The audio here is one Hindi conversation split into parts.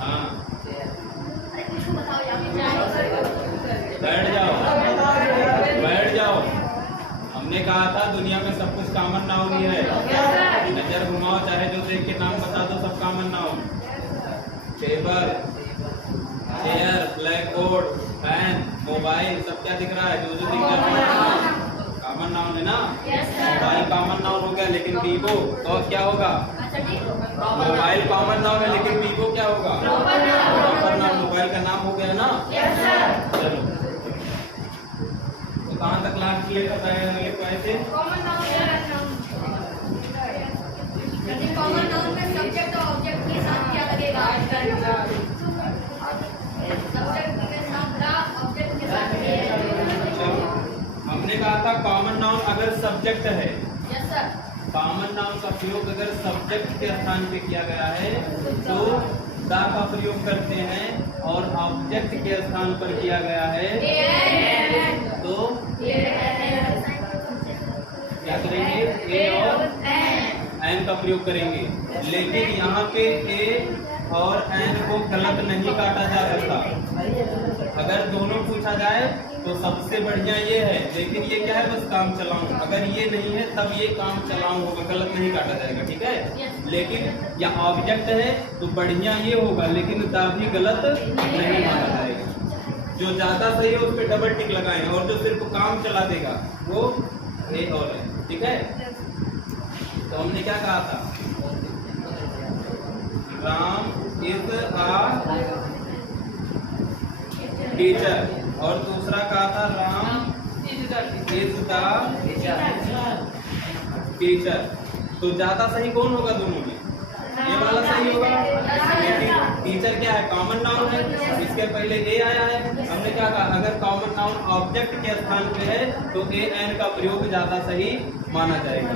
हाँ बैठ जाओ। हमने कहा था दुनिया में सब कुछ कॉमन नाउन ही है। नजर घुमाओ, चाहे जो देख के नाम बता दो, सब common noun. Table, chair, black board, fan, mobile, सब क्या दिख रहा है? जो दिख रहा है कॉमन नाउन है ना। मोबाइल कॉमन नाउन हो गया, लेकिन वीवो तो क्या होगा? मोबाइल कॉमन नाउन है, लेकिन वीवो क्या होगा? Proper noun. मोबाइल का नाम हो गया ना। चलो तो कहाँ तक लास्ट क्लियर बताए थे? कॉमन नाउन में सब्जेक्ट और ऑब्जेक्ट के साथ क्या लगेगा? सब्जेक्ट के साथ दा, ऑब्जेक्ट के साथ चलो हमने कहा था कॉमन नाउन अगर सब्जेक्ट है, यस सर, कॉमन नाउन का प्रयोग अगर सब्जेक्ट के स्थान पे किया गया है तो दा का प्रयोग करते हैं, और ऑब्जेक्ट के स्थान पर किया गया है तो क्या करेंगे? ए और एन का प्रयोग करेंगे। लेकिन यहाँ पे ए और एन को गलत नहीं काटा जा सकता। अगर दोनों पूछा जाए तो सबसे बढ़िया ये है, लेकिन ये क्या है? बस काम चलाऊं। अगर ये नहीं है तब ये काम चलाऊं होगा, गलत नहीं काटा जाएगा, ठीक है। लेकिन या ऑब्जेक्ट है तो बढ़िया ये होगा, लेकिन दा भी गलत नहीं माना जाएगा। जो ज्यादा सही है उस पर डबल टिक लगाएं, और जो सिर्फ काम चला देगा वो ए और है, ठीक है। तो हमने क्या कहा था? राम इज आ टीचर, और दूसरा कहा था राम इज द टीचर। तो ज्यादा सही कौन होगा दोनों में? ये वाला सही होगा। लेकिन टीचर क्या है? कॉमन नाउन है, इसके पहले ए आया है। हमने क्या कहा? अगर कॉमन नाउन ऑब्जेक्ट के स्थान पे है तो ए एन का प्रयोग ज्यादा सही माना जाएगा।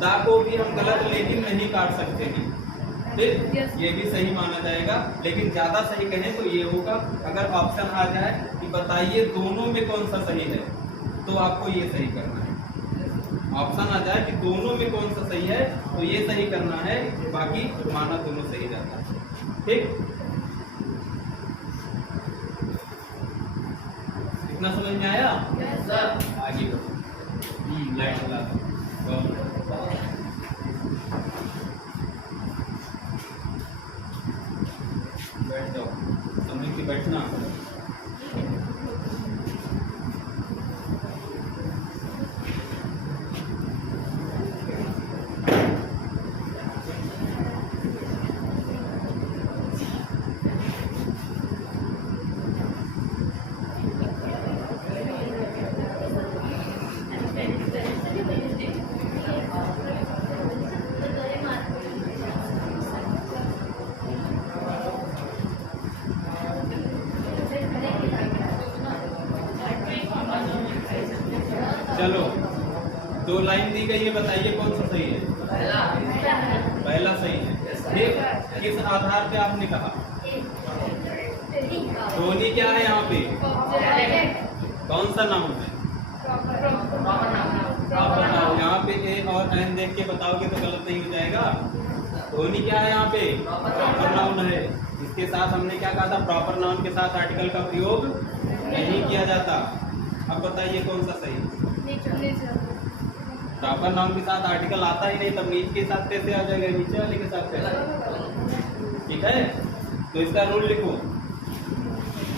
दा को भी हम गलत लेकिन नहीं काट सकते हैं, ठीक, ये भी सही माना जाएगा। लेकिन ज्यादा सही कहें तो ये होगा। अगर ऑप्शन आ जाए कि बताइए दोनों में कौन सा सही है, तो आपको ये सही करना है। ऑप्शन आ जाए कि दोनों में कौन सा सही है तो ये सही करना है, बाकी माना दोनों सही रहता है, ठीक। इतना समझ में आया? आगे बढ़ो। लाइट चला दो। बैठ जाओ, समझ के बैठना। चलो दो लाइन दी गई है, बताइए कौन सा सही है? पहला सही है, ठीक। किस आधार पे आपने कहा? धोनी क्या है यहाँ पे? कौन सा नाउन है? आप बताओ। यहाँ पे ए और एन देख के बताओगे तो गलत नहीं हो जाएगा। धोनी क्या है यहाँ पे? प्रॉपर नाउन है। इसके साथ हमने क्या कहा था? प्रॉपर नाउन के साथ आर्टिकल का प्रयोग नहीं किया जाता। अब बताइए कौन सा सही? प्रॉपर नाउन के साथ आर्टिकल आता ही नहीं, तब नीचे के साथ कैसे आ जाएगा? नीचे वाले के साथ कैसे? ठीक है, तो इसका रूल लिखो,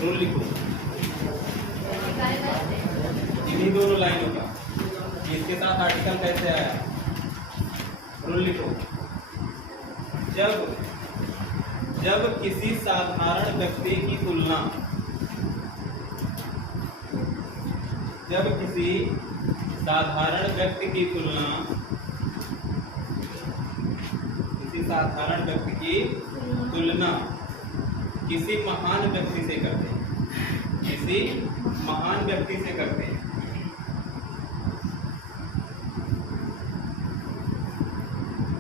रूल लिखो इन्हीं दोनों लाइनों का। इसके साथ आर्टिकल कैसे आया? रूल लिखो। जब किसी साधारण व्यक्ति की तुलना, जब किसी साधारण व्यक्ति की तुलना, किसी साधारण व्यक्ति की तुलना किसी महान व्यक्ति से करते हैं, किसी महान व्यक्ति से करते हैं,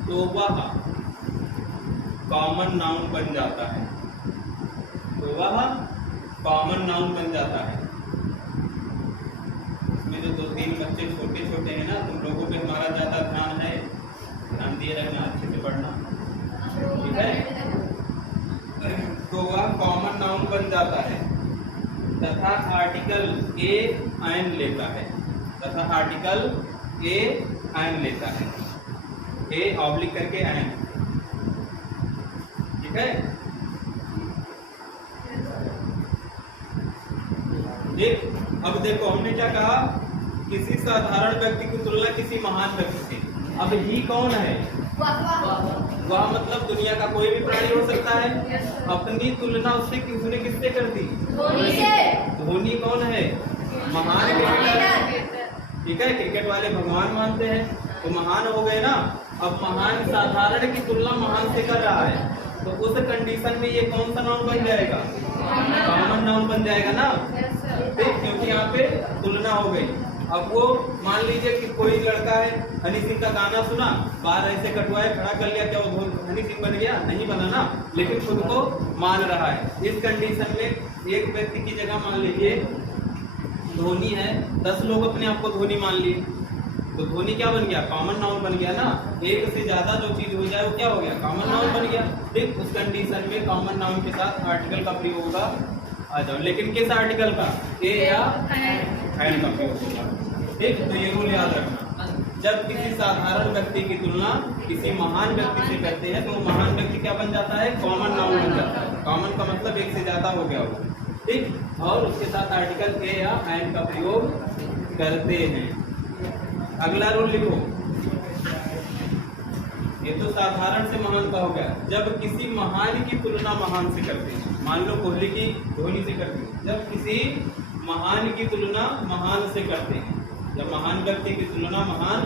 तो वह कॉमन नाउन बन जाता है, तो वह कॉमन नाउन बन जाता है। इसमें जो 2-3 बच्चे छोटे छोटे हैं ना, तुम लोगों पे हमारा ज़्यादा ध्यान है, ध्यान दिए रखना, अच्छे से पढ़ना, ठीक है। तो बन जाता है तथा आर्टिकल ए एन लेता है, तथा आर्टिकल ए एन लेता है, ए ऑब्लिक करके एन, ठीक है। ठीक, अब देखो हमने क्या कहा, किसी साधारण व्यक्ति की तुलना किसी महान व्यक्ति से। अब ही कौन है? वह मतलब दुनिया का कोई भी प्राणी हो सकता है। अपनी तुलना उससे उसने किससे कर दी? धोनी से। धोनी कौन है? महान क्रिकेटर, ठीक है। क्रिकेट वाले भगवान मानते हैं, तो महान हो गए ना। अब महान साधारण की तुलना महान से कर रहा है, तो उस कंडीशन में ये कौन सा नाउन बन जाएगा? कॉमन नाउन बन जाएगा ना, ठीक, क्योंकि यहाँ पे तुलना हो गई। अब वो मान लीजिए कि कोई लड़का है, हनी सिंह का गाना सुना, बाहर ऐसे कटवाए खड़ा कर लिया, क्या वो हनी सिंह बन गया? नहीं बना ना, लेकिन खुद को मान रहा है। इस कंडीशन में एक व्यक्ति की जगह मान लीजिए धोनी है, 10 लोग अपने आप को धोनी मान लिए, तो धोनी क्या बन गया? कॉमन नाउन बन गया ना। एक से ज्यादा जो चीज हो जाए वो क्या हो गया? कॉमन नाउन बन गया। ठीक, उस कंडीशन में कॉमन नाउन के साथ आर्टिकल का प्रयोग होगा। आ जाओ, लेकिन किस आर्टिकल का? ए या एन का प्रयोग होगा। ठीक, तो ये रूल याद रखना। जब किसी साधारण व्यक्ति की तुलना किसी महान व्यक्ति से करते हैं तो महान व्यक्ति क्या बन जाता है? कॉमन नाउन बन जाता है। कॉमन का मतलब एक से ज्यादा हो गया होगा, ठीक, और उसके साथ आर्टिकल ए या एन का प्रयोग करते हैं। अगला रूल लिखो, ये तो साधारण से महान का हो गया। जब किसी महान की तुलना महान से करते हैं, मान लो कोहली की धोनी से करते हैं, जब किसी महान की तुलना महान से करते हैं, जब महान व्यक्ति की तुलना महान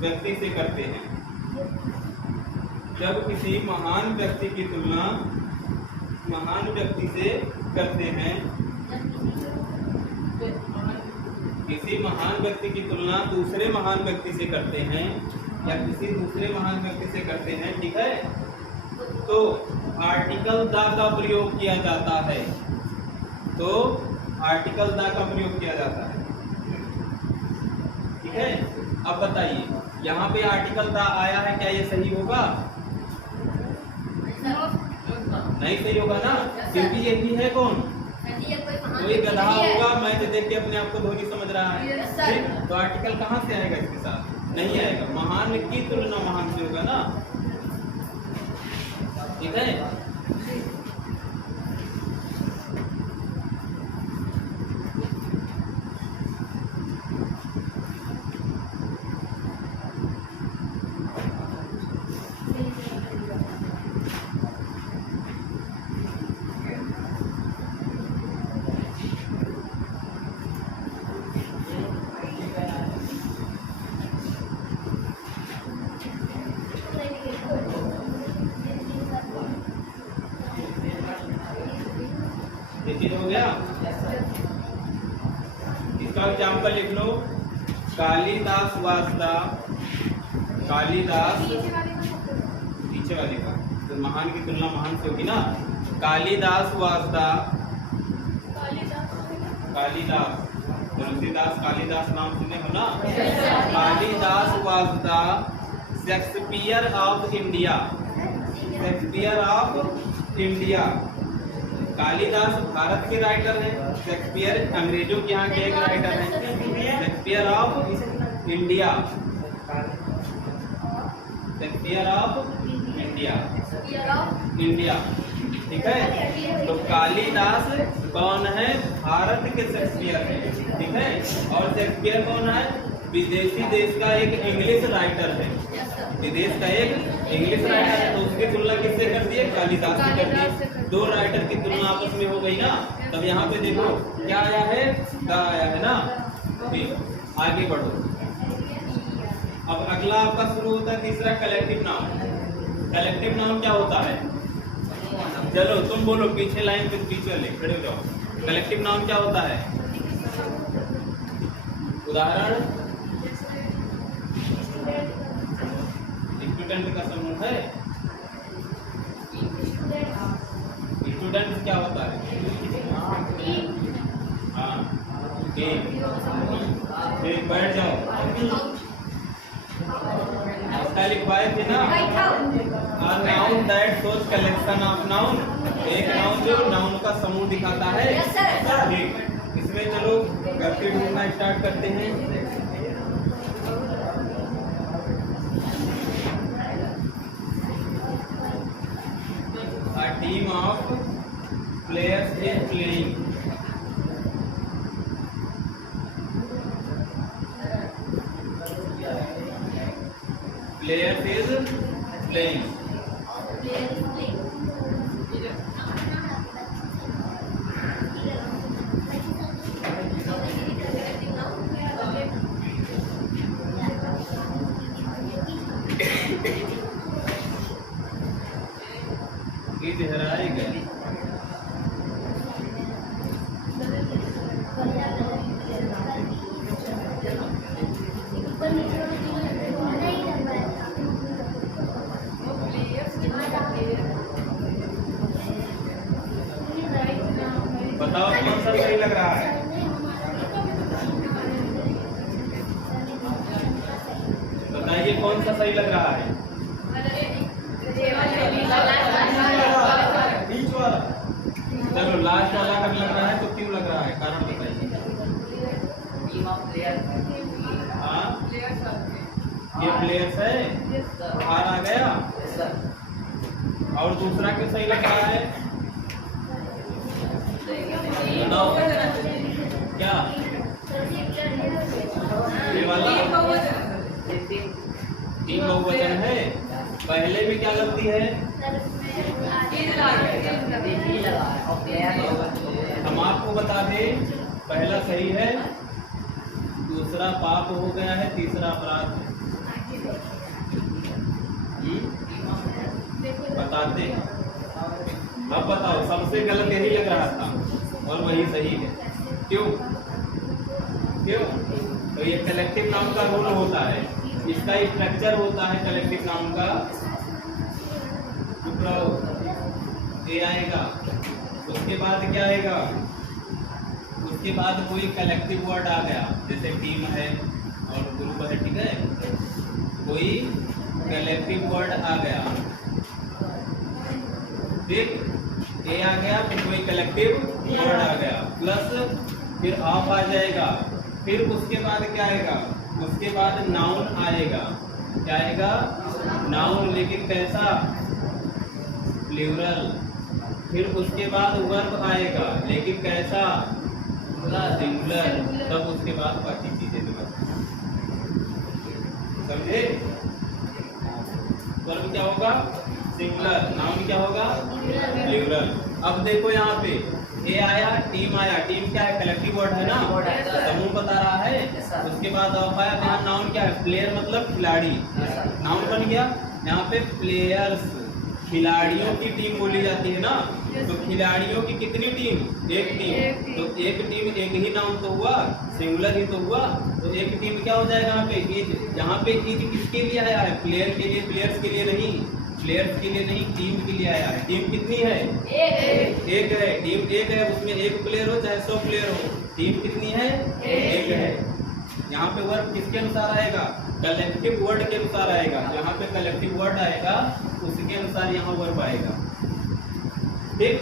व्यक्ति से करते हैं, जब किसी महान व्यक्ति की तुलना महान व्यक्ति से करते हैं, किसी महान व्यक्ति की तुलना दूसरे महान व्यक्ति से करते हैं या किसी दूसरे महान व्यक्ति से करते हैं, ठीक है, तो आर्टिकल द का प्रयोग किया जाता है। तो आर्टिकल द का प्रयोग किया जाता है, ठीक है। अब बताइए यहाँ पे आर्टिकल द आया है, क्या ये सही होगा? नहीं सही होगा ना, क्योंकि यही है कौन? कोई गधा होगा मैच देख के अपने आप को धोनी समझ रहा है, ठीक? तो आर्टिकल कहाँ से आएगा? इसके साथ नहीं आएगा। महान की तुलना महान से होगा ना, ठीक है। हो गया। इसका एग्जाम्पल लिख लो, कालिदास वास्ता, कालिदास पीछे वाले का, तो महान की तुलना महान से होगी ना। कालिदास वास्ता, कालिदास तुलसीदास कालिदास नाम सुने हो ना। कालिदास वास्ता Shakespeare of India, Shakespeare of India. Kalidas Bharat के राइटर हैं, शेक्सपियर अंग्रेजों के यहाँ के एक राइटर हैं। Shakespeare of India, Shakespeare of India, India, ठीक है। तो कालिदास कौन है? भारत के शेक्सपियर हैं, ठीक है। और शेक्सपियर कौन है? विदेशी देश का एक इंग्लिश राइटर है, विदेश का एक इंग्लिश राइटर है। तो उसकी तुलना किससे कर दी है? कालिदास से कर दी। दो राइटर की तुलना आपस में हो गई ना। तब यहाँ पे देखो क्या आया है? दा आया है ना। ठीक, आगे बढ़ो। अब अगला आपका शुरू होता है तीसरा, कलेक्टिव नाउन। कलेक्टिव नाउन क्या होता है? चलो तुम बोलो, पीछे लाइन पे पीछे वाले खड़े हो जाओ। कलेक्टिव नाउन क्या होता है? उदाहरण, स्टूडेंट का समूह है। स्टूडेंट क्या होता है? हाँ, ठीक, बैठ जाओ। लिखवाए थे ना। Noun that shows collection of noun, एक नाउन जो नाउन का समूह दिखाता है। Yes, sir. ठीक, इसमें चलो करके ढूंढना स्टार्ट करते हैं। A team of players is playing. Players is playing. इजहराएगा बताओ कौन सा सही लग रहा है? बताइए कौन सा सही लग रहा है? बीच वाला। चलो लास्ट वाला अगर लग रहा है तो क्यों लग रहा है, कारण बताइए। हाँ ये प्लेयर्स है, हार आ गया। और दूसरा क्यों सही लग रहा है? बताओ क्या ये वाला टीम बहुवचन है। पहले में क्या गलती है? हम आपको बता दें, पहला सही है, दूसरा पाप हो गया है, तीसरा अपराध है। बताते हैं। अब बताओ सबसे गलत यही लग रहा था और वही सही है। क्यों क्यों? तो ये कलेक्टिव नाउन का रूल होता है, इसका स्ट्रक्चर होता है कलेक्टिव नाउन का। ये आएगा, उसके बाद क्या आएगा? उसके बाद कोई कलेक्टिव वर्ड आ गया, जैसे टीम है और ग्रुप है, ठीक है। कोई कलेक्टिव वर्ड आ गया, ठीक, ए आ गया, फिर कोई कलेक्टिव वर्ड आ गया, प्लस फिर ऑफ आ जाएगा। फिर उसके बाद क्या आएगा? उसके बाद नाउन आएगा। क्या आएगा? नाउन, लेकिन कैसा? प्लूरल। फिर उसके बाद वर्ब आएगा, लेकिन कैसा? सिंगुलर। तब उसके बाद बाकी चीजें समझे? वर्ब क्या होगा? सिंगुलर। नाउन क्या होगा? प्लूरल। अब देखो यहाँ पे ए आया, टीम आया। टीम क्या है? कलेक्टिव वर्ड है ना, समूह बता रहा है। उसके बाद ऑफ आया, तो नाउन क्या है? प्लेयर मतलब खिलाड़ी। नाउन बन गया। यहाँ पे प्लेयर्स, खिलाड़ियों की टीम बोली जाती है ना, तो खिलाड़ियों की कितनी टीम? एक टीम। तो एक टीम एक ही नाउन तो हुआ, सिंगुलर ही तो हुआ। तो एक टीम क्या हो जाएगा यहाँ पे? इज। यहाँ पे इज किसके लिए आया है? प्लेयर के लिए, प्लेयर्स के लिए नहीं, प्लेयर्स के लिए नहीं, टीम के लिए आया है। टीम कितनी है? एक है। टीम एक है, उसमें एक प्लेयर हो चाहे 100 प्लेयर हो, टीम कितनी है? एक है। यहाँ पे वर्ब किसके अनुसार आएगा? कलेक्टिव वर्ड के अनुसार आएगा। यहाँ पे कलेक्टिव वर्ड आएगा, उसके अनुसार यहाँ वर्ब आएगा, ठीक।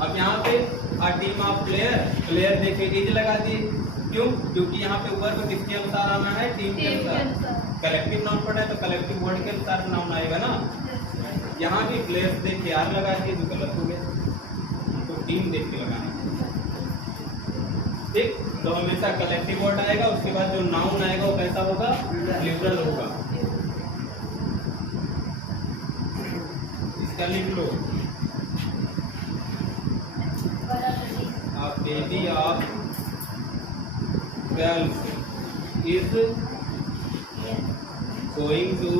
अब यहाँ पे आ टीम ऑफ प्लेयर, प्लेयर देखिए इज लगा दिए। क्यों? क्योंकि यहाँ पे वर्ब किसके अनुसार आना है? टीम के अनुसार। कलेक्टिव नाउन पढ़ा है तो कलेक्टिव वर्ड के अनुसार नाउन आएगा ना। यहाँ भी प्लेयर्स देख के आर लगा दिए जो गलत हो गया, तो टीम देख के लगाना, ठीक। तो हमेशा कलेक्टिव वर्ड आएगा, उसके बाद जो नाउन आएगा वो कैसा होगा? प्लूरल होगा। इसका लिख लो, a baby of girls is going to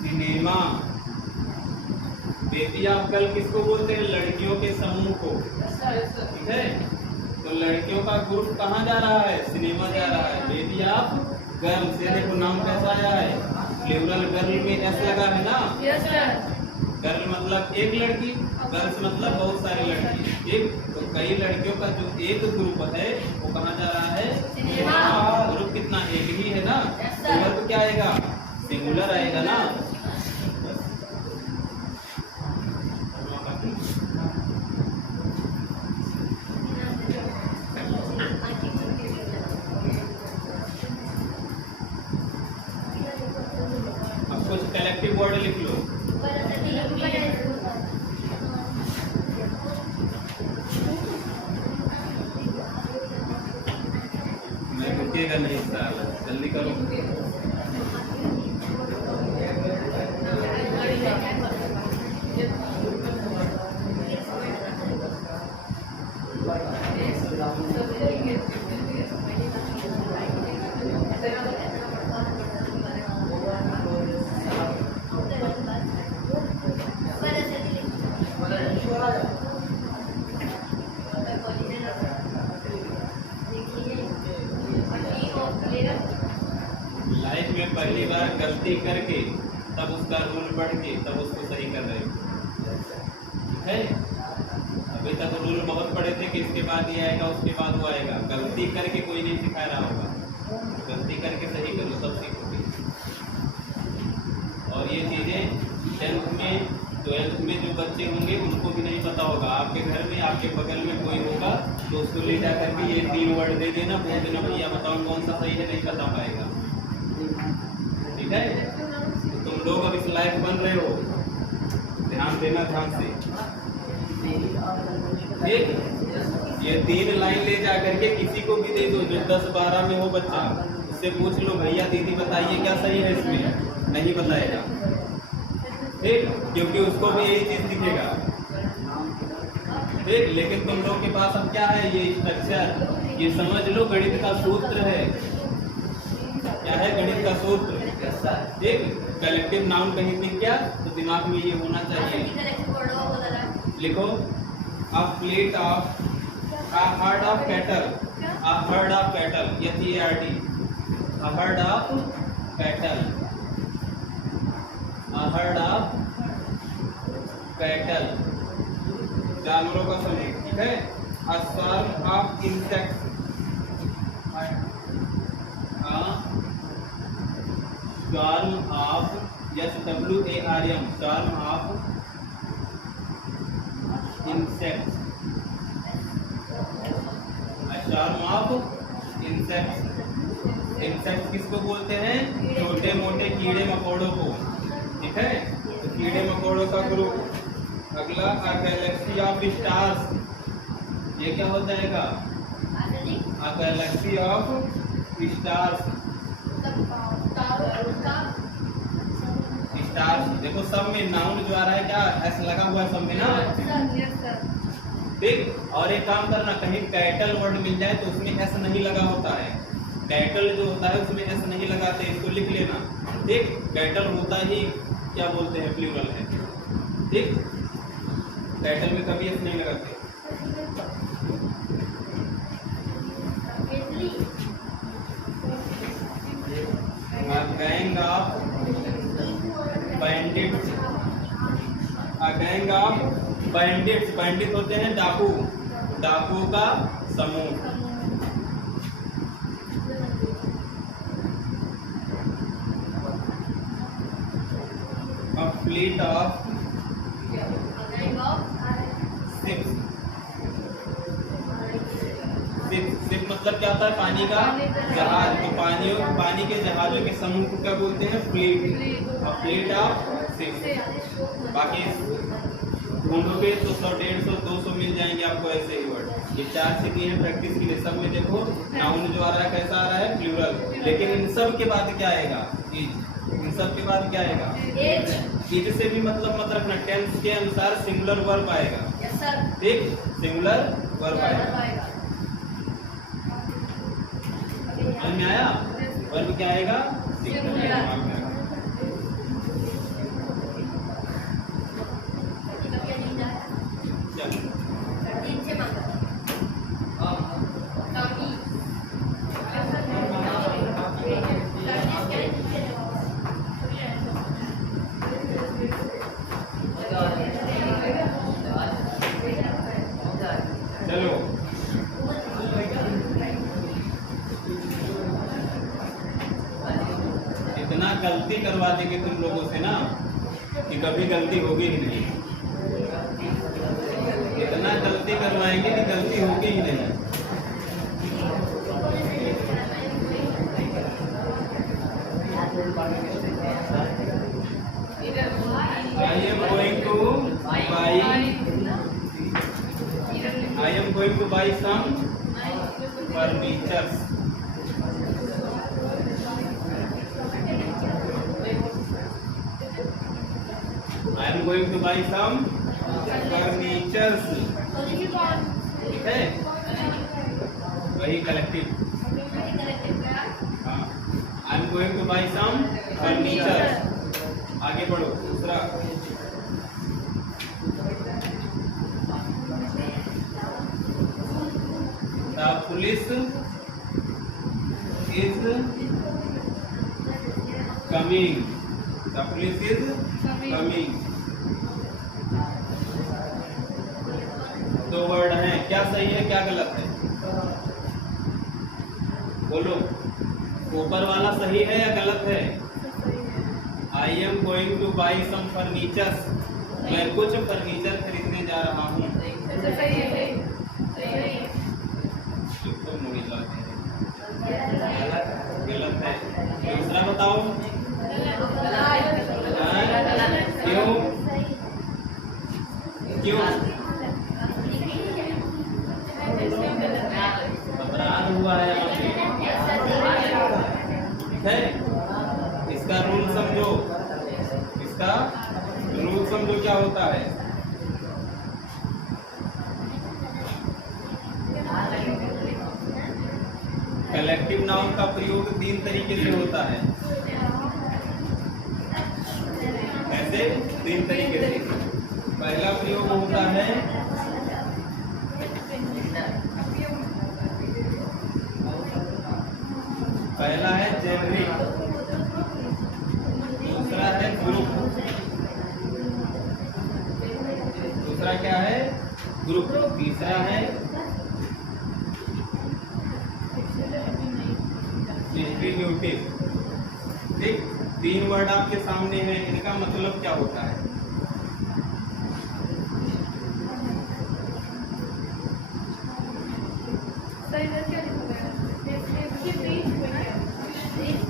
cinema. Baby of girl किसको बोलते हैं? लड़कियों के समूह को, ठीक है। तो लड़कियों का ग्रुप कहाँ जा रहा है? सिनेमा जा रहा है। बेबी ऑफ गर्ल से देखो नाम कैसा आया है? प्लूरल। गर्ल में एस लगा है ना। गर्ल मतलब एक लड़की, गर्ल्स मतलब बहुत सारी लड़की, ठीक। तो कई लड़कियों का जो एक ग्रुप है वो कहाँ जा रहा है? ग्रुप कितना? एक ही है ना। तो वर्ब क्या आएगा? सिंगुलर आएगा ना। रुकेगा नहीं साला, जल्दी करो। लाइफ में पहली बार गलती करके तब उसका रूल पढ़ के तब उसको सही कर रहे हो, ठीक है। अभी तक रूल बहुत पढ़े थे कि इसके बाद ये आएगा उसके बाद वो आएगा। गलती करके कोई नहीं सिखा रहा होगा, गलती करके सही करो तब सीखोगे। और ये चीज़ें 10th में 12th में जो बच्चे होंगे उनको भी नहीं पता होगा। आपके घर में आपके बगल में कोई होगा तो उसको ले जा करके ये 3 वर्ड दे देना, बोल देना भैया बताओ कौन सा सही है, नहीं बता पाएगा, ठीक है। तो तुम लोग अब इस लायक बन रहे हो, ध्यान देना ध्यान से, ठीक। ये 3 लाइन ले जा करके किसी को भी दे दो जो 10-12 में हो बच्चा, उससे पूछ लो भैया दीदी बताइए क्या सही है इसमें, नहीं बताएगा, ठीक, क्योंकि उसको भी यही चीज दिखेगा, ठीक। लेकिन तुम लोग के पास अब क्या है, ये स्ट्रक्चर, ये समझ लो गणित का सूत्र है। क्या है गणित का सूत्र, ठीक। कलेक्टिव नाउन कहीं दिख गया तो दिमाग में ये होना चाहिए, लिखो a fleet of a herd of cattle, a herd of cattle, H-E-R-D, a herd of cattle, a herd of cattle, जानवरों का समूह, ठीक है। a swarm of insects, a swarm of, S-W-A-R-M, swarm of insects, a swarm of insects, insects किसको बोलते हैं, छोटे मोटे कीड़े मकोड़ों को, ठीक है। तो कीड़े मकोड़ों का ग्रुप। अगला a galaxy of stars, ये क्या हो जाएगा, a galaxy of stars, stars. देखो सब में नाउन जो आ रहा है क्या एस लगा हुआ है सब में ना, ठीक। और एक काम करना, कहीं कैटल वर्ड मिल जाए तो उसमें एस नहीं लगा होता है, कैटल जो होता है उसमें एस नहीं लगाते, इसको लिख लेना, ठीक। कैटल होता ही क्या बोलते हैं, प्लूरल है, ठीक। कैटल में कभी एस नहीं लगाते। Gang of bandits, gang of bandits, bandit होते हैं डाकू, डाकुओं का समूह। A fleet of ships, ship मतलब क्या होता है, पानी का जहाज। तो पानी के जहाजों के समूह को क्या बोलते हैं, फ्लीट, फ्लीट ऑफ शिप्स। बाकी ढूंढोगे तो 100, 150, 200 मिल जाएंगे आपको ऐसे ही वर्ड। ये 4 सीखी हैं प्रैक्टिस के लिए। सब में देखो नाउन जो आ रहा है कैसा आ रहा है, प्लूरल। लेकिन इन सब के बाद क्या आएगा, इन सब के बाद क्या आएगा, इज से भी मतलब मत रखना, टेंस के अनुसार सिंगुलर वर्ब आएगा, ठीक, सिंगुलर वर्ब आएगा। समझ में आया, वर्ब क्या आएगा, सिंगुलर। चलो इतना गलती करवा देंगे तुम लोगों से ना कि कभी गलती होगी ही नहीं। इतना गलती करवाएंगे कि गलती होगी ही नहीं। I am going to buy some furniture. Going to buy some furnitures, ठीक है, वही कलेक्टिव। हाँ, I am going to buy some furnitures. आगे बढ़ो, दूसरा। The police is coming, the police is coming. दो वर्ड हैं, क्या सही है क्या गलत है? बोलो, ऊपर वाला सही है या गलत है? I am going to buy some furnitures, मैं कुछ फर्नीचर खरीदने जा रहा हूँ। गलत है। दूसरा बताओ, क्यों? क्यों? अपराध हुआ है, ठीक है। इसका रूल समझो, इसका रूल समझो क्या होता है। कलेक्टिव नाउन का प्रयोग 3 तरीके से होता है। ऐसे 3 तरीके से। पहला प्रयोग होता है जेनरिक, दूसरा है ग्रुप, दूसरा क्या है? ग्रुप, तीसरा है डिस्ट्रीब्यूटिव। ठीक, 3 वर्ड आपके सामने हैं, इनका मतलब क्या होता है?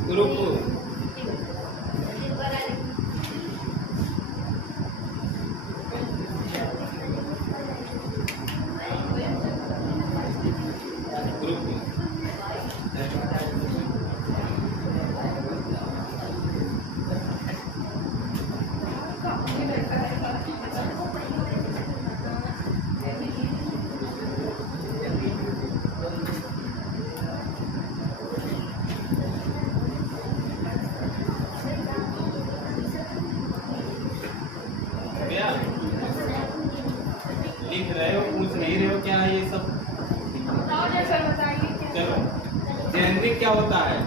ग्रुप, लिख रहे हो, पूछ नहीं रहे हो क्या है ये सब? चलो, जेनरिक क्या होता है?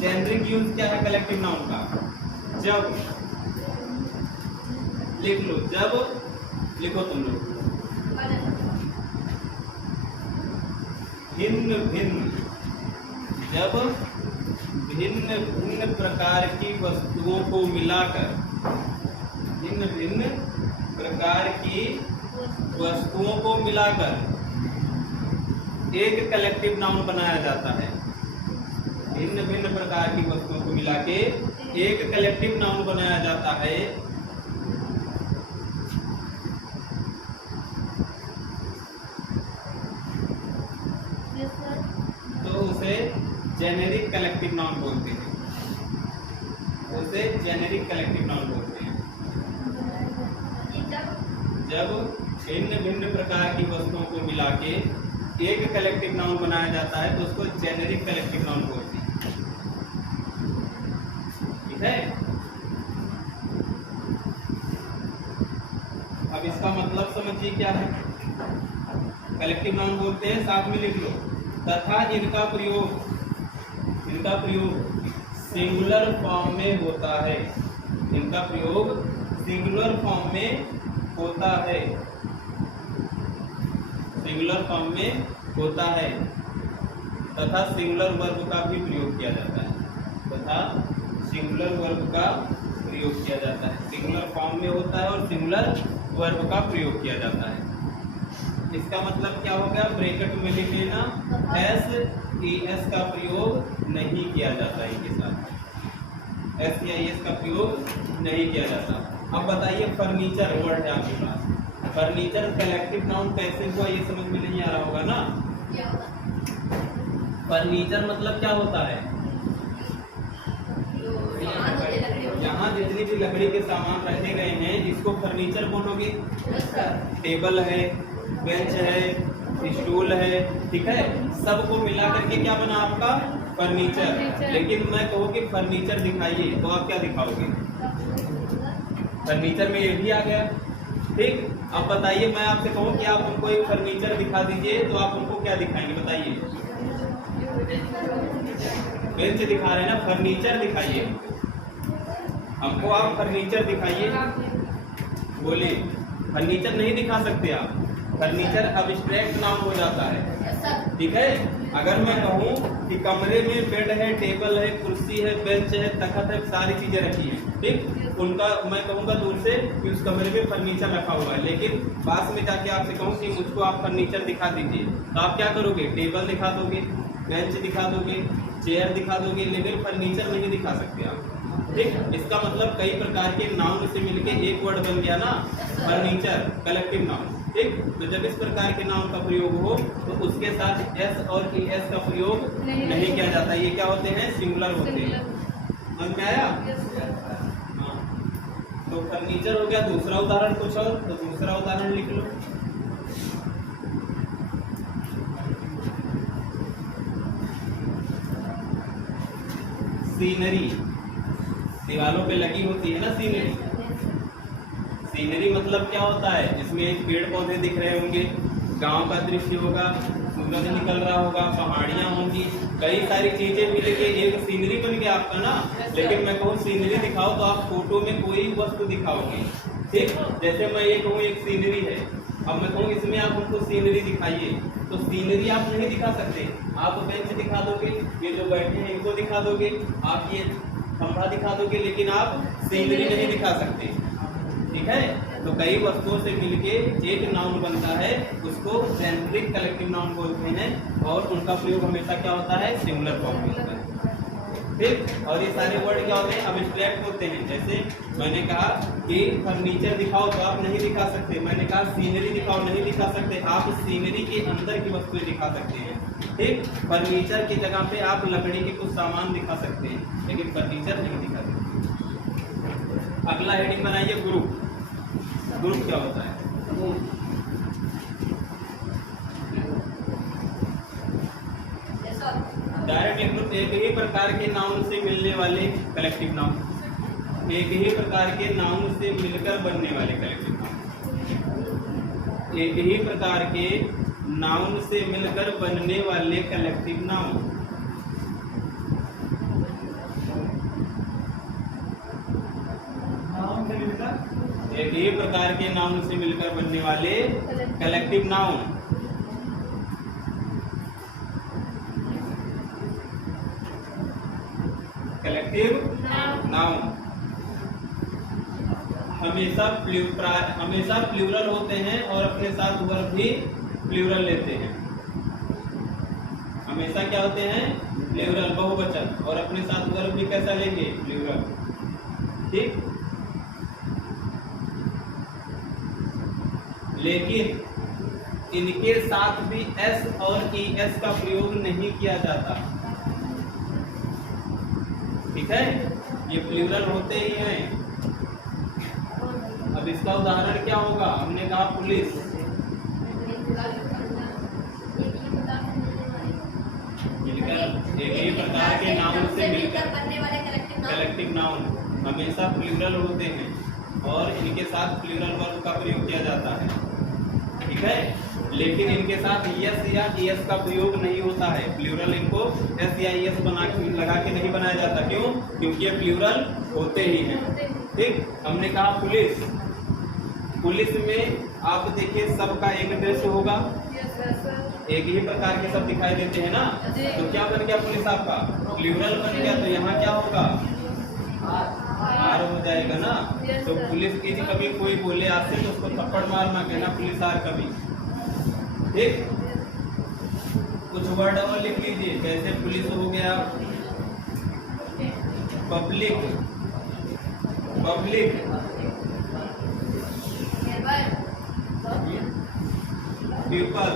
जेनरिक यूज क्या है कलेक्टिव नाउन का? जब, लिख लो, जब, लिखो तुम लोग, भिन्न भिन्न, जब भिन्न भिन्न प्रकार की वस्तुओं को मिलाकर, भिन्न भिन्न प्रकार की वस्तुओं को मिलाकर एक कलेक्टिव नाउन बनाया जाता है। भिन्न भिन्न प्रकार की वस्तुओं को मिला के एक कलेक्टिव नाउन बनाया जाता है। तो उसे जेनेरिक कलेक्टिव नाउन बोलते हैं, उसे जेनेरिक कलेक्टिव नाउन बोलते हैं। जब भिन्न भिन्न प्रकार की वस्तुओं को मिला के एक कलेक्टिव नाउन बनाया जाता है तो उसको जेनेरिक कलेक्टिव नाउन बोलते हैं, ठीक है। अब इसका मतलब समझिए क्या है। कलेक्टिव नाउन बोलते हैं, साथ में लिख लो, तथा इनका प्रयोग सिंगुलर फॉर्म में होता है। इनका प्रयोग सिंगुलर फॉर्म में होता है, सिंगुलर फॉर्म में होता है, तथा सिंगुलर वर्ब का भी प्रयोग किया जाता है, तथा सिंगुलर वर्ब का प्रयोग किया जाता है। सिंगुलर फॉर्म में होता है और सिंगुलर वर्ब का प्रयोग किया जाता है। इसका मतलब क्या हो गया? ब्रैकेट में लिख लेना, SES का प्रयोग नहीं किया जाता, इनके साथ SES का प्रयोग नहीं किया जाता। अब बताइए, फर्नीचर वर्ड है आपके पास, फर्नीचर कलेक्टिव नाउन कैसे हुआ ये समझ में नहीं आ रहा होगा ना? फर्नीचर मतलब क्या होता है? यहाँ जितनी भी लकड़ी के सामान रखे गए हैं इसको फर्नीचर बोलोगे। टेबल है, बेंच है, स्टूल है, ठीक है, सबको मिला करके क्या बना आपका फर्नीचर। लेकिन मैं कहूँ कि फर्नीचर दिखाइए तो आप क्या दिखाओगे? फर्नीचर में ये भी आ गया, ठीक। अब बताइए, मैं आपसे कहूँ कि आप उनको एक फर्नीचर दिखा दीजिए तो आप उनको क्या दिखाएंगे? बताइए। बेंच दिखा रहे हैं ना, फर्नीचर दिखाइए हमको, आप फर्नीचर दिखाइए। बोलिए। फर्नीचर नहीं दिखा सकते आप, फर्नीचर अब्स्ट्रैक्ट नाम हो जाता है, ठीक है। अगर मैं कहूँ कि कमरे में बेड है, टेबल है, कुर्सी है, बेंच है, तखत है, सारी चीजें रखी हैं, ठीक, उनका मैं कहूँगा दूर से कि उस कमरे में फर्नीचर रखा हुआ है। लेकिन पास में जाके आपसे कहूँ कि मुझको आप फर्नीचर दिखा दीजिए तो आप क्या करोगे? टेबल दिखा दोगे, बेंच दिखा दोगे, चेयर दिखा दोगे, लेकिन फर्नीचर नहीं दिखा सकते आप, ठीक। इसका मतलब कई प्रकार के नाउन से मिलके एक वर्ड बन गया ना, फर्नीचर, कलेक्टिव नाउन, ठीक। तो जब इस प्रकार के नाउन का प्रयोग हो तो उसके साथ एस और एस का प्रयोग नहीं किया जाता। ये क्या होते हैं? सिंगुलर होते हैं। समझ में आया? हाँ, तो फर्नीचर हो गया। दूसरा उदाहरण कुछ और, तो दूसरा उदाहरण लिख लो। सीनरी, दीवारों पे लगी होती है ना सीनरी। सीनरी मतलब क्या होता है? इसमें पेड़ पौधे दिख रहे होंगे, गांव का दृश्य होगा, सूरज निकल रहा होगा, पहाड़ियां होंगी, कई सारी चीजें मिलके एक सीनरी बन गया आपका ना। लेकिन मैं कहूँ सीनरी दिखाओ तो आप फोटो में कोई वस्तु दिखाओगे, ठीक। जैसे मैं ये कहूँ एक सीनरी है, अब मैं कहूँ इसमें आप हमको सीनरी दिखाइए, तो सीनरी आप नहीं दिखा सकते। आप बेंच दिखा दोगे, ये जो बैठे हैं इनको दिखा दोगे, आप ये खंभा दिखा दोगे, लेकिन आप सीनरी नहीं दिखा सकते, ठीक है। तो कई वस्तुओं से मिलके एक नाउन बनता है, उसको जेनेरिक कलेक्टिव नाउन बोलते हैं, और उनका प्रयोग हमेशा क्या होता है? सिंगुलर फॉर्म में होता है, ठीक। और ये सारे वर्ड क्या होते हैं? अब्स्ट्रैक्ट होते हैं। जैसे मैंने कहा कि फर्नीचर दिखाओ तो आप नहीं दिखा सकते, मैंने कहा सीनरी दिखाओ, नहीं दिखा सकते। आप सीनरी के अंदर की वस्तुएं दिखा सकते हैं, ठीक। फर्नीचर की जगह पे आप लकड़ी के कुछ सामान दिखा सकते हैं, लेकिन फर्नीचर नहीं दिखा सकते। अगला हेडिंग बनाइए, ग्रुप। ग्रुप क्या होता है? डायरेक्ट लिख लो, एक ही प्रकार के नाउन से मिलने वाले कलेक्टिव नाउन, एक ही प्रकार के नाउन से मिलकर बनने वाले कलेक्टिव नाउन, एक ही प्रकार के नाउन से मिलकर बनने वाले कलेक्टिव नाउन। एक ही प्रकार के नाउन से मिलकर बनने वाले कलेक्टिव नाउन। कलेक्टिव नाउन हमेशा प्लूरल होते हैं और अपने साथ वर्ब भी प्लूरल लेते हैं। हमेशा क्या होते हैं? प्लूरल, बहुवचन, और अपने साथ वर्ब भी कैसा लेंगे? प्लूरल, ठीक। लेकिन इनके साथ भी एस और ई एस का प्रयोग नहीं किया जाता, ठीक है। ये प्लूरल होते ही हैं। अब इसका उदाहरण क्या होगा? हमने कहा पुलिस, एक ही प्रकार के नाउन से मिलकर बनने वाले कलेक्टिव नाउन हमेशा प्लूरल होते हैं और इनके साथ प्लूरल वर्ब का प्रयोग किया जाता है, ठीक है। लेकिन इनके साथ यस या ईएस का प्रयोग नहीं होता है। प्लूरल इनको एस या ईएस बना के लगा के नहीं बनाया जाता। क्यों? क्योंकि ये प्लूरल होते ही हैं, ठीक। हमने कहा पुलिस, पुलिस में आप देखिए सबका एक ड्रेस होगा, एक ही प्रकार के सब दिखाई देते हैं ना, तो क्या बन गया पुलिस आपका? प्लूरल बन गया। तो यहाँ क्या होगा? आर हो जाएगा ना। तो पुलिस की कभी कोई बोले आपसे तो उसको थप्पड़ मारना, कहना पुलिस आर कभी, ठीक। कुछ वर्ड और लिख लीजिए, जैसे पुलिस हो गया, public, public, people,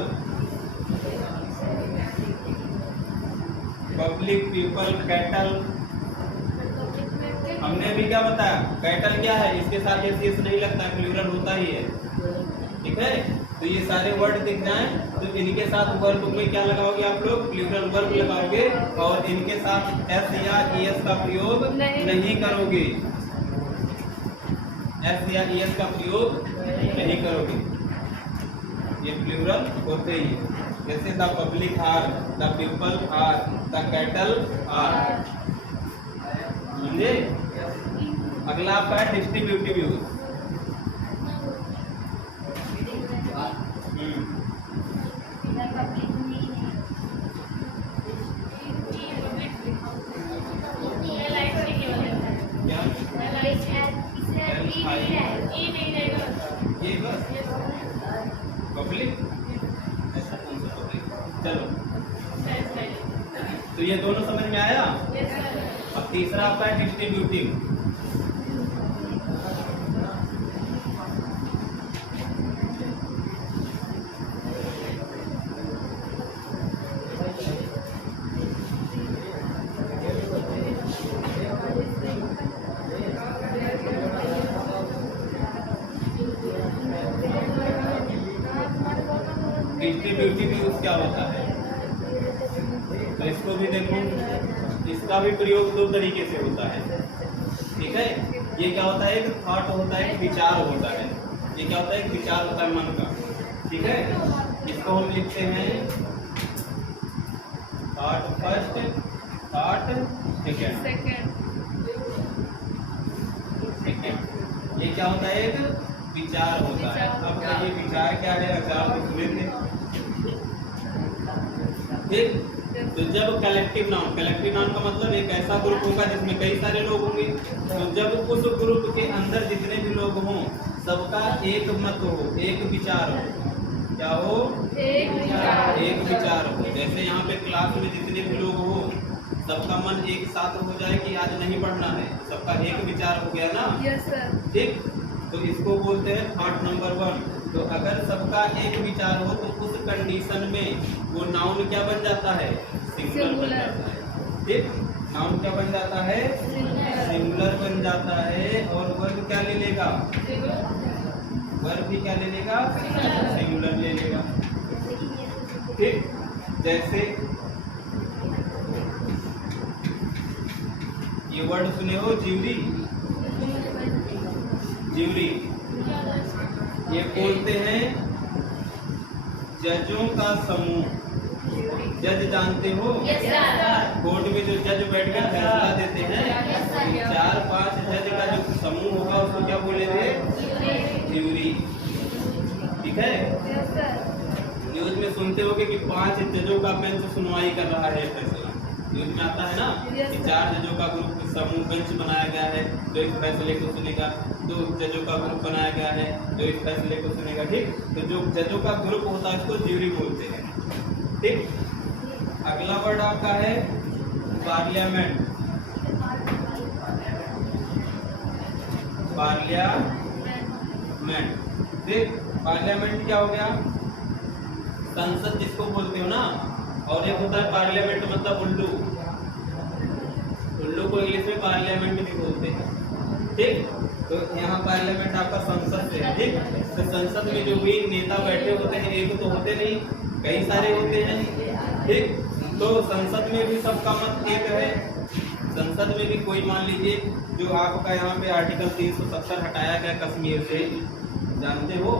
public, people, cattle. हमने भी क्या बताया, कैटल क्या है, इसके साथ एस एस नहीं लगता, प्लूरल होता ही है। ठीक है, तो ये सारे वर्ड दिख जाएं तो इनके साथ वर्ब में क्या लगाओगे आप लोग, प्लूरल वर्ब लगाओगे, और इनके साथ एस या एस का प्रयोग नहीं करोगे, एस या एस का प्रयोग नहीं करोगे, ये प्लूरल होते ही है। जैसे the public are, the people are, the cattle are, समझे। अगला आपका है डिस्ट्रीब्यूटिव यूज। ये बस पब्लिक, ऐसा कौन सा पब्लिक, चलो तो ये दोनों समझ में आया। अब तीसरा आपका है डिस्ट्रीब्यूटिव। डिस्ट्रीब्यूटिव यूज क्या होता है, तो इसको भी देखो, इसका भी प्रयोग दो तरीके से होता है। ठीक है, ये क्या होता है, एक थॉट होता है, एक विचार होता है। ये क्या होता है, एक विचार होता है मन का। ठीक है, इसको हम लिखते हैं थॉट फर्स्ट, थॉट सेकंड। ये क्या होता है, एक विचार होता है। अब ये विचार क्या है, विचार तो सुने थे। ठीक, तो जब कलेक्टिव नाउन का मतलब एक ऐसा ग्रुप होगा जिसमें कई सारे लोग होंगे, तो जब उस ग्रुप के अंदर जितने भी लोग हों सबका एक मत हो, एक विचार हो, क्या हो, एक विचार हो। जैसे यहाँ पे क्लास में जितने भी लोग हो सबका मन एक साथ हो जाए कि आज नहीं पढ़ना है, सबका एक विचार हो गया ना। Yes sir. ठीक, तो इसको बोलते हैं थॉट नंबर 1। तो अगर सबका एक विचार हो तो उस कंडीशन में वो नाउन क्या बन जाता है, सिंगुलर बन जाता है। ठीक, नाउन क्या बन जाता है, सिंगुलर बन जाता है। और वर्ब क्या ले लेगा, वर्ब भी क्या ले लेगा, सिंगुलर ले लेगा। ठीक, जैसे ये वर्ड सुने हो, जिवरी, जिवरी, ये बोलते हैं जजों का समूह। जज जानते हो, कोर्ट में जो जज बैठकर फैसला देते हैं, 4-5 जज का जो समूह होगा उसको क्या बोलेंगे, ज्यूरी। ठीक है, न्यूज में सुनते होगे कि 5 जजों का बेंच सुनवाई कर रहा है फैसला, न्यूज में आता है ना कि 4 जजों का ग्रुप समूह बेंच बनाया गया है जो इस फैसले को सुनेगा, 2 जजों का ग्रुप बनाया गया है जो इस फैसले को सुनेगा। ठीक, तो जो जजों का ग्रुप होता है उसको ज्यूरी बोलते हैं। ठीक, अगला वर्ड आपका है पार्लियामेंट। पार्लियामेंट, देख पार्लियामेंट क्या हो गया, संसद जिसको बोलते हो ना। और एक होता है पार्लियामेंट मतलब उल्लू, उल्लू को इंग्लिश में पार्लियामेंट भी बोलते हैं। ठीक, तो यहाँ पार्लियामेंट आपका संसद से है। ठीक, तो संसद में जो भी नेता बैठे होते हैं एक तो होते नहीं, कई सारे होते हैं। ठीक, तो संसद में भी सबका मत एक है। संसद में भी कोई मान लीजिए जो आपका यहाँ पे आर्टिकल 370 हटाया गया कश्मीर से, जानते हो,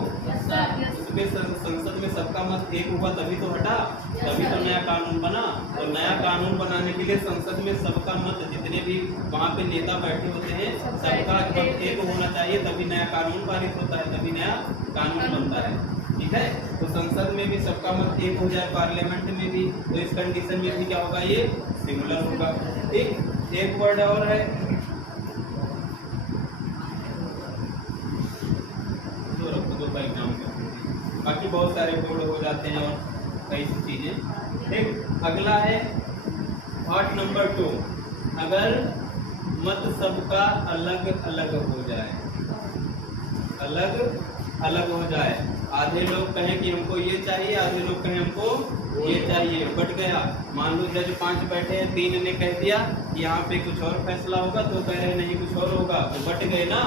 उसमें संसद में सबका मत एक हुआ तभी तो हटा, तभी तो नया कानून बना। और नया कानून बनाने के लिए संसद में सबका मत, जितने भी वहाँ पे नेता बैठे होते हैं सबका मत एक होना चाहिए, तभी नया कानून पारित होता है, तभी नया कानून बनता है। ठीक है, तो संसद में भी सबका मत एक हो जाए, पार्लियामेंट में भी, तो इस कंडीशन में भी क्या होगा, ये सिंगुलर होगा। ठीक, एक वर्ड और है, दो एग्जाम का, बाकी बहुत सारे वर्ड हो जाते हैं और कई चीजें। ठीक, अगला है थॉट नंबर 2। अगर मत सबका अलग अलग हो जाए, अलग अलग हो जाए आधे लोग कहें कि हमको ये चाहिए, आधे लोग कहें हमको ये चाहिए, बट गया। मान लो जज 5 बैठे हैं, 3 ने कह दिया यहाँ पे कुछ और फैसला होगा, तो कह रहे नहीं कुछ और होगा, तो बट गए ना।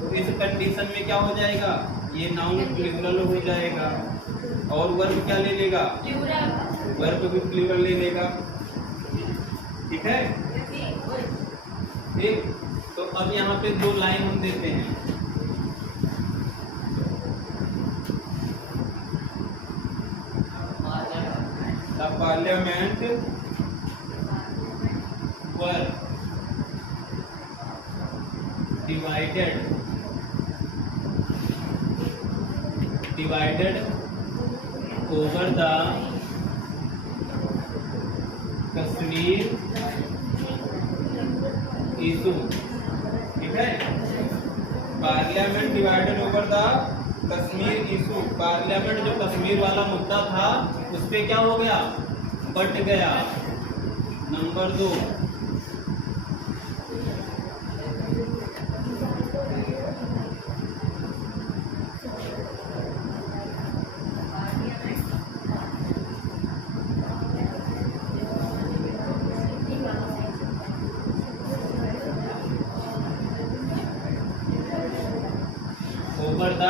तो इस कंडीशन में क्या हो जाएगा, ये नाउन प्लूरल हो जाएगा और वर्ब क्या ले लेगा, वर्ब भी प्लूरल ले लेगा। ठीक है, ठीक। तो अब यहाँ पे 2 लाइन हम देते हैं। The parliament were divided over the Kashmir issue। ठीक है, parliament divided over the Kashmir issue. Parliament जो कश्मीर वाला मुद्दा था उस पे क्या हो गया, बट गया। Number 2, over the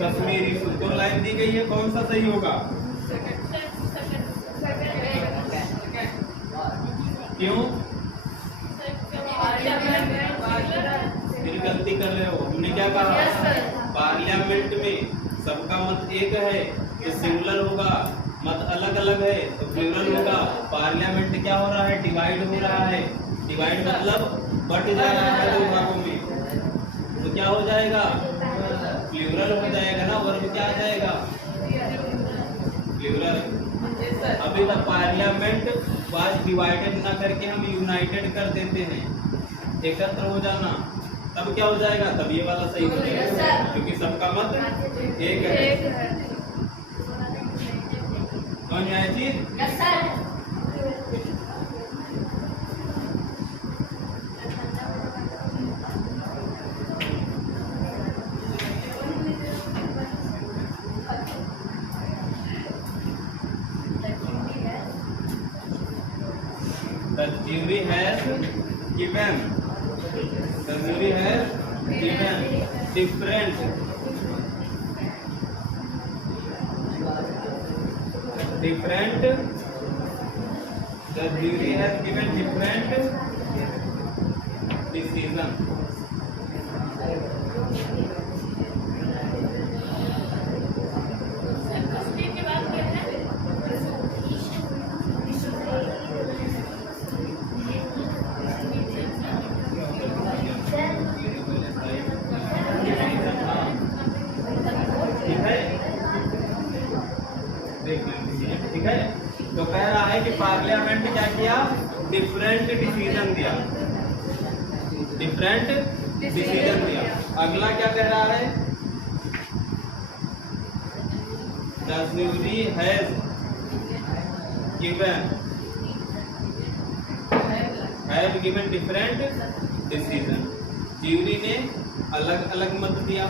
Kashmir issue. 2 line दी गई है, कौन सा सही होगा, क्यों, फिर गलती कर रहे हो। हमने क्या कहा, पार्लियामेंट में सबका मत एक है तो सिंगुलर होगा, मत अलग अलग है तो प्लूरल होगा। पार्लियामेंट क्या हो रहा है, डिवाइड हो रहा है। डिवाइड मतलब बट जा रहा है 2 भागों में, तो क्या हो जाएगा, प्लूरल हो जाएगा ना। वर्ब क्या आ जाएगा, प्लूरल। अभी तक पार्लियामेंट वाज डिवाइडेड ना करके हम यूनाइटेड कर देते हैं, एकत्र हो जाना, तब क्या हो जाएगा, तब ये वाला सही हो जाएगा, क्योंकि सबका मत एक है। कौन आया चीज, The jury has given different the jury has given different decision। ठीक है, तो कह रहा है कि पार्लियामेंट क्या किया, डिफरेंट डिसीजन दिया, डिफरेंट डिसीजन दिया। अगला क्या कह रहा है, the jury has given different decision. Jury ने अलग अलग मत दिया।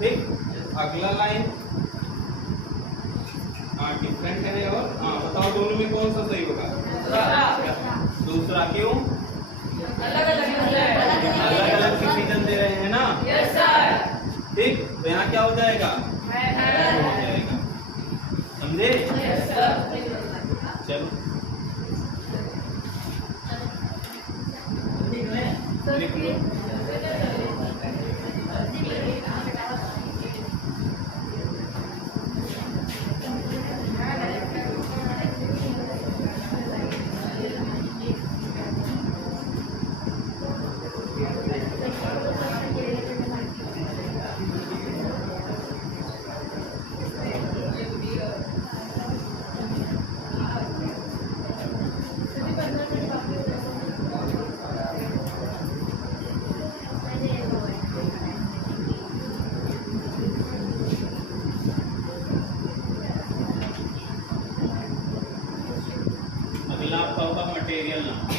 ठीक, अगला लाइन, हाँ डिफरेंट है, और हाँ बताओ दोनों में कौन सा सही होगा, दूसरा। क्यों, अलग अलग डिसीजन दे रहे हैं ना। Yes sir. ठीक, तो यहाँ क्या हो जाएगा, हो जाएगा, समझे। Yes sir. चलो लिख लो। अगला आपका होगा मटेरियल नाउन।